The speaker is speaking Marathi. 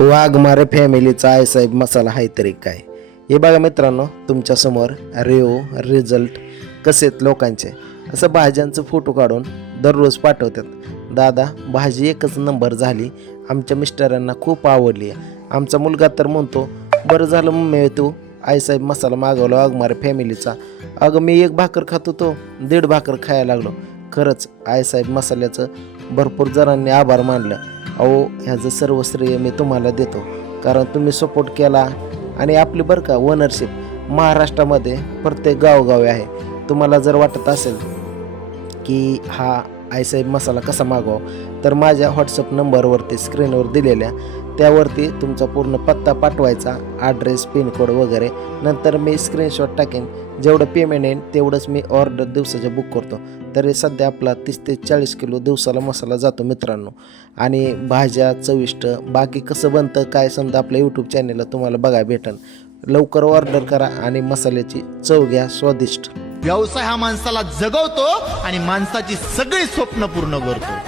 वाघमारे फॅमिलीचा आईसाहेब मसाला आहे तरी काय. हे बघा मित्रांनो, तुमच्यासमोर रिझल्ट कसे आहेत लोकांचे. असं भाज्यांचं फोटो काढून दररोज पाठवतात. दादा, भाजी एकच नंबर झाली, आमच्या मिस्टरांना खूप आवडली. आमचा मुलगा तर म्हणतो, बरं झालं मम्मी तू आईसाहेब मसाला मागवला वाघमारे फॅमिलीचा. अगं मी एक भाकर खात होतो, 1.5 भाकर खायला लागलो. खरंच आईसाहेब मसाल्याचं भरपूर जणांनी आभार मानलं. अहो, ह्याचं सर्व श्रेय मी तुम्हाला देतो, कारण तुम्ही सपोर्ट केला. आणि आपली बरं का ओनरशिप महाराष्ट्रामध्ये प्रत्येक गावोगावी आहे. तुम्हाला जर वाटत असेल की हा आईसाहेब मसाला कसा मागवावा, तर माझ्या व्हॉट्सअप नंबरवरती स्क्रीनवर दिलेल्या त्यावरती तुमचा पूर्ण पत्ता पाठवायचा, ॲड्रेस, पिनकोड वगैरे. नंतर मी स्क्रीनशॉट टाकेन. जेवढं पेमेंट येईल तेवढंच मी ऑर्डर दिवसाच्या बुक करतो. तरी सध्या आपला 30 ते 40 किलो दिवसाला मसाला जातो मित्रांनो. आणि भाज्या चविष्ट, बाकी कसं बनतं काय समजा आपल्या यूट्यूब चॅनेलला तुम्हाला बघायला भेटेल. लवकर ऑर्डर करा आणि मसाल्याची चव घ्या स्वादिष्ट. व्यवसाय हा माणसाला जगवतो आणि माणसाची सगळी स्वप्न पूर्ण करतो.